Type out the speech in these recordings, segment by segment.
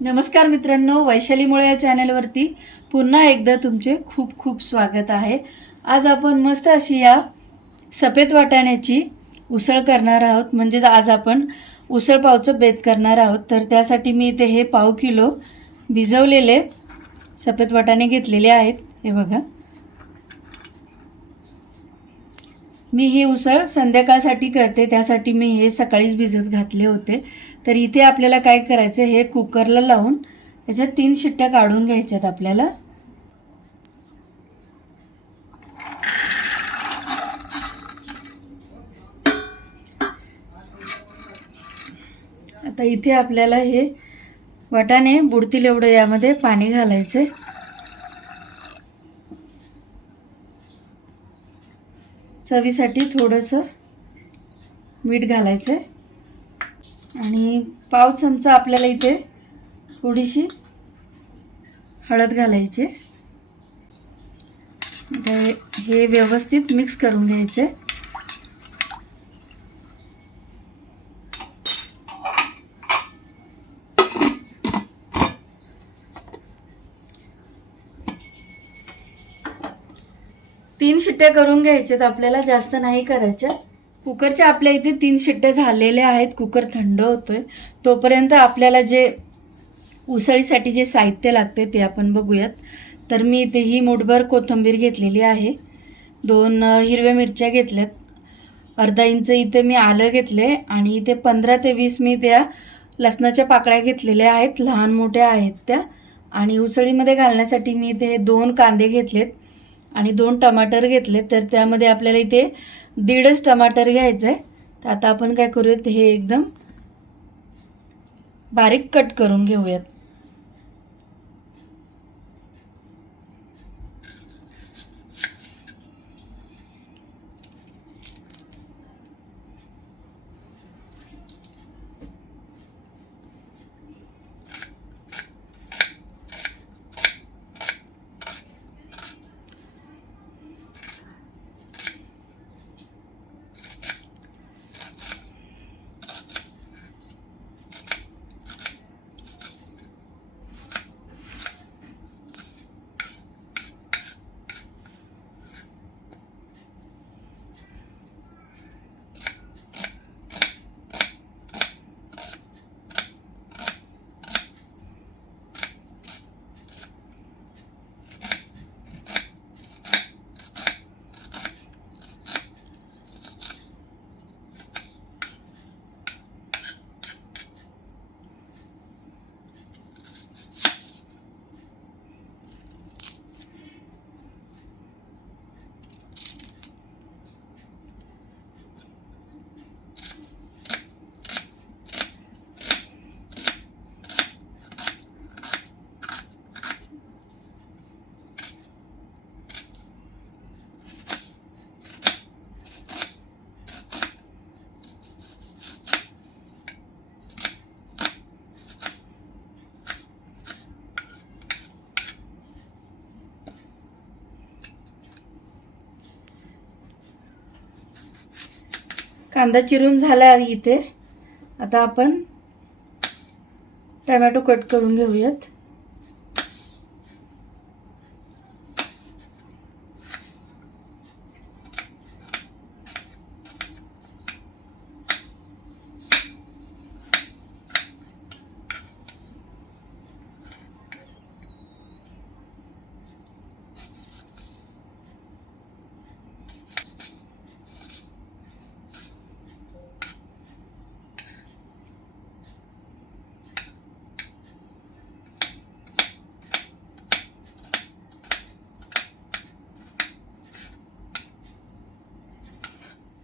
नमस्कार मित्रांनो, वैशाली मुळे या चॅनलवरती पुन्हा एकदा तुमचे खूप खूप स्वागत आहे। आज आपण मस्त अशी या सफेद वाटाण्याची उसळ करणार आहोत। म्हणजे आज आपण उसळ पावचं बेत करणार आहोत। तर त्यासाठी मी इथे हे पाव किलो भिजवलेले सफेद वाटाणे घेतलेले आहेत। हे बघा, मी ही उसळ संध्याकाळसाठी करते, त्यासाठी मी हे सकाळीच भिजत घातले होते। तर इथे आपल्याला काय करायचं, हे कुकरला लावून याच्यात 3 शिट्ट्या काढून घ्यायच्यात आपल्याला। आता इथे आपल्याला हे वाटाणे बुडतील एवढं यामध्ये पाणी घालायचं, चवीसाठी थोडंसं मीठ घालायचं आणि पाव चमचा आपल्याला इथे थोडीशी हळद घालायची। हे व्यवस्थित मिक्स करून घ्यायचे। तीन शिट्ट्या करून घ्यायच्यात आपल्याला, जास्त नाही करायच्या। कुकरच्या आपल्या इथे 3 शिट्ट्या झालेल्या आहेत। कुकर थंड होतोय, तोपर्यंत आपल्याला जे उसळीसाठी जे साहित्य लागते ते आपण बघूयात। तर मी इथे ही मूठभर कोथिंबीर घेतलेली आहे, 2 हिरव्या मिरच्या घेतल्यात, अर्धा इंच इथे मी आलं घेतले आणि इथे 15 ते 20 मी त्या लसणाच्या पाकळ्या घेतलेल्या आहेत, लहान मोठ्या आहेत त्या। आणि उसळीमध्ये घालण्यासाठी मी इथे 2 कांदे घेतलेत आणि 2 टमाटर घेतले। तर त्यामध्ये आपल्याला इथे 1.5 टमाटर घ्यायचं आहे। तर आता आपण काय करूयात, हे एकदम बारीक कट करून घेऊयात। कांदा चिरून झाला आहे इथे। आता आपण टोमॅटो कट करून घेऊयात।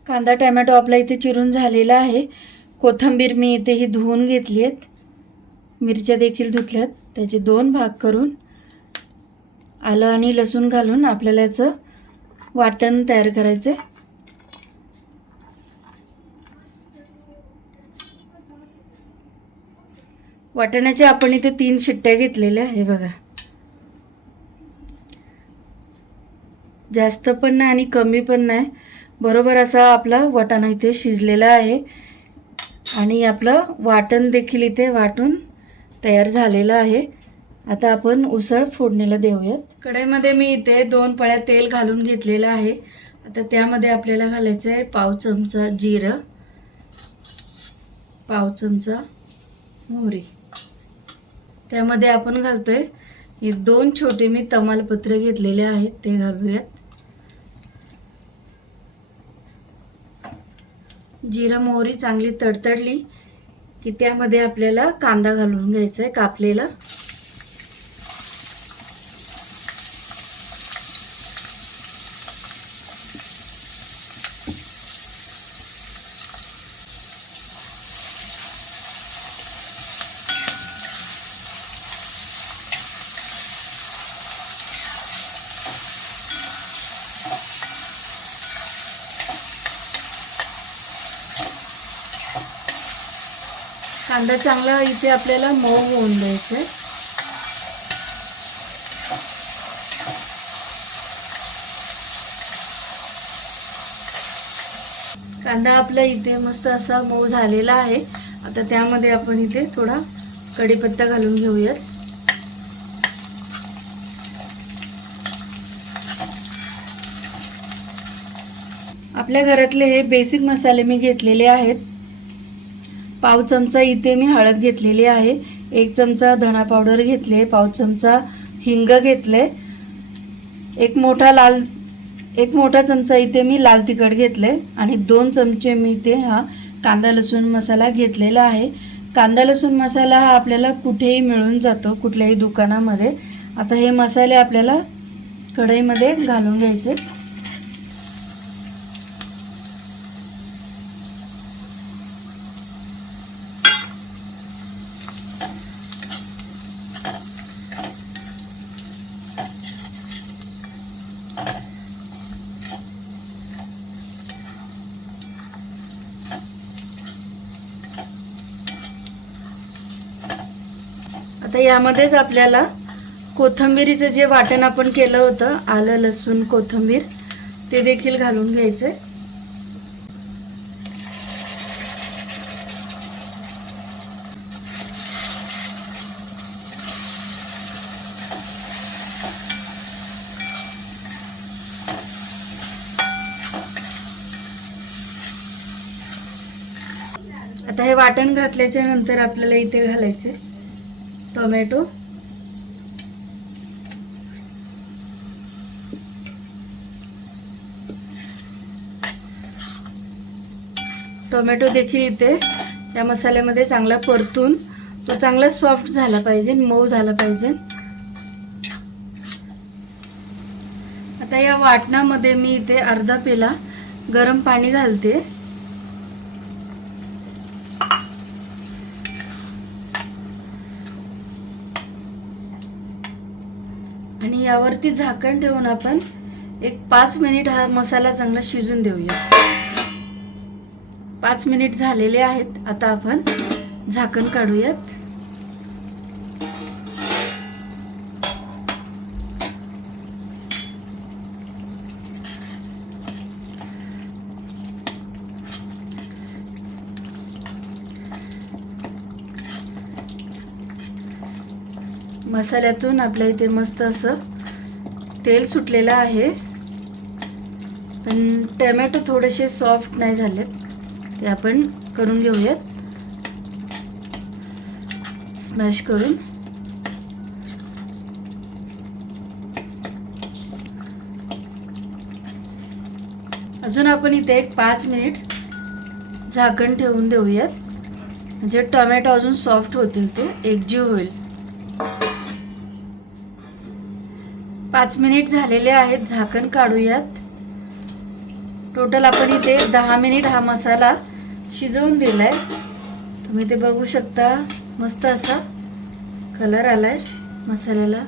कांदा टोमॅटो आपला इथे चिरून झालेला आहे। कोथिंबीर मी इथे ही धुवून घेतली आहेत, मिरच्या देखील धुतल्यात। त्याचे 2 भाग करून आलं आणि लसूण घालून आपल्याला याचं वाटण तयार करायचं आहे। वाटणाच्या आपण इथे 3 शिट्ट्या घेतलेल्या, हे बघा, जास्त पण नाही आणि कमी पण नाही, बरोबर असा आपला वाटाणा इथे शिजलेला आहे। आणि आपलं वाटण देखील इथे वाटून तयार झालेलं आहे. आता आपण उसळ फोडणीला देऊयात. कढईमध्ये मी इथे 2 पळ्या तेल घालून घेतलेलं आहे. आता त्यामध्ये आपल्याला घालायचं आहे पाव चमचा जिरं, पाव चमचा मोहरी. त्यामध्ये आपण घालतोय हे 2 छोटे मी तमालपत्र घेतलेले आहेत, ते घालूयात. जिरं मोहरी चांगली तडतडली की त्यामध्ये आपल्याला कांदा घालून घ्यायचा आहे कापलेला. कांदा चांगला इथे आपल्याला मऊ होऊन द्यायचा आहे. कांदा आपला इथे मस्त असा मऊ झालेला आहे. आता त्यामध्ये आपण इथे थोडा कढीपत्ता घालून घेऊयात. आपल्या घरातले हे बेसिक मसाले मी घेतलेले आहेत. पाव चमचा इथे मी हळद घेतलेली आहे, 1 चमचा धना पावडर घेतले, पाव चमचा हिंग घेतले, एक मोठा चमचा इथे मी लाल तिखट घेतले आणि 2 चमचे मी इथे हा कांदा लसूण मसाला घेतलेला आहे. कांदा लसूण मसाला हा आपल्याला कुठेही मिळून जातो, कुठल्याही दुकानामध्ये. आता हे मसाले आपल्याला कढईमध्ये घालून घ्यायचे. आता यामध्येच आपल्याला कोथिंबीरीचं जे वाटण आपण केलं होतं, आलं लसूण कोथिंबीर, ते देखील घालून घ्यायचे. आता हे वाटण घातल्याच्या नंतर आपल्याला इथे घालायचे टोमॅटो. टोमॅटो देखील इथे या मसाल्यामध्ये चांगला परतून तो चांगला सॉफ्ट झाला पाहिजे, मऊ झाला पाहिजे. आता या वाटणामध्ये मी इथे अर्धा पेला गरम पाणी घालते. आणि यावरती झाकण ठेवून आपण एक 5 मिनिट हा मसाला चांगला शिजून देऊया. 5 मिनिट झालेले आहेत. आता आपण झाकण काढूयात. मसाल्यातून आपल्या इथे मस्त असं तेल सुटलेलं आहे, पण टोमॅटो थोडेसे सॉफ्ट नाही झालेत, ते आपण करून घेऊयात स्मॅश करून. अजून आपण इथे एक 5 मिनिट झाकण ठेवून देऊयात, म्हणजे टोमॅटो अजून सॉफ्ट होतील, ते एकजीव होईल. 5 मिनिट झालेले आहेत. झाकण काढूयात. टोटल आपण इथे 10 मिनिट हा मसाला शिजवून दिलाय. तुम्ही ते बघू शकता, मस्त असा कलर आलाय मसाल्याला.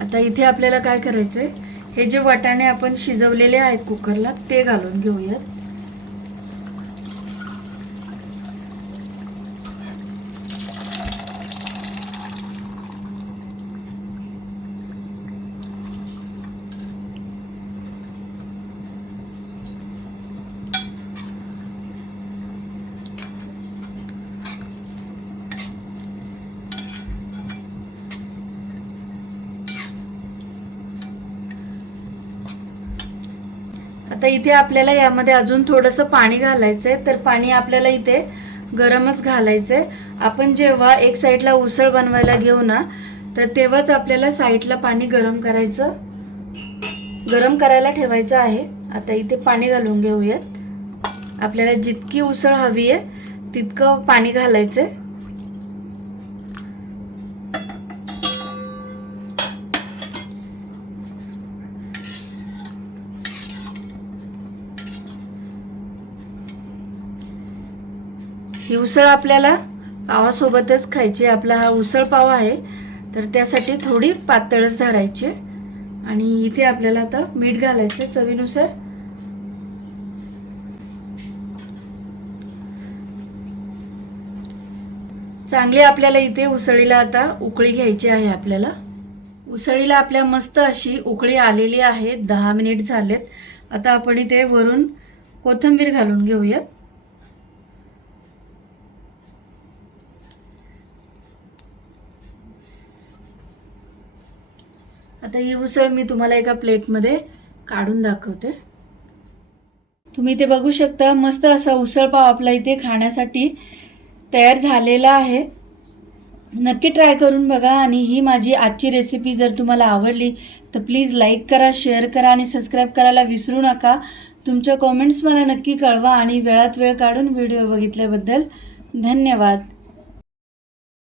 आता इथे आपल्याला काय करायचंय, हे जे वाटाणे आपण शिजवलेले आहेत कुकरला, ते घालून घेऊयात. आता इथे आपल्याला यामध्ये अजून थोडंसं पाणी घालायचं आहे. तर पाणी आपल्याला इथे गरमच घालायचं आहे. आपण जेव्हा एक साईडला उसळ बनवायला घेऊ ना, तर तेव्हाच आपल्याला साईडला पाणी गरम करायला ठेवायचं आहे. आता इथे पाणी घालून घेऊयात. आपल्याला जितकी उसळ हवी आहे तितकं पाणी घालायचं आहे. ही उसळ आपल्याला पावासोबतच खायची. आपला हा उसळ पाव आहे, तर त्यासाठी थोडी पातळच धरायची. आणि इथे आपल्याला आता मीठ घालायचं चवीनुसार. चांगली आपल्याला इथे उसळीला आता उकळी घ्यायची आहे. आपल्याला उसळीला आपल्या मस्त अशी उकळी आलेली आहे. 10 मिनिट झालेत. आता आपण इथे वरून कोथिंबीर घालून घेऊयात. आता ही उसळ मी तुम्हाला एका प्लेटमध्ये काढून दाखवते. तुम्ही इथे बघू शकता मस्त असा उसळ पाव आपला इथे खाण्यासाठी तयार झालेला आहे. नक्की ट्राय करून बघा. आणि ही माझी आजची रेसिपी जर तुम्हाला आवडली तर प्लीज लाईक करा, शेअर करा आणि सबस्क्राईब करायला विसरू नका. तुमच्या कमेंट्स मला नक्की कळवा. आणि वेळात वेळ काढून व्हिडिओ बघितल्याबद्दल धन्यवाद.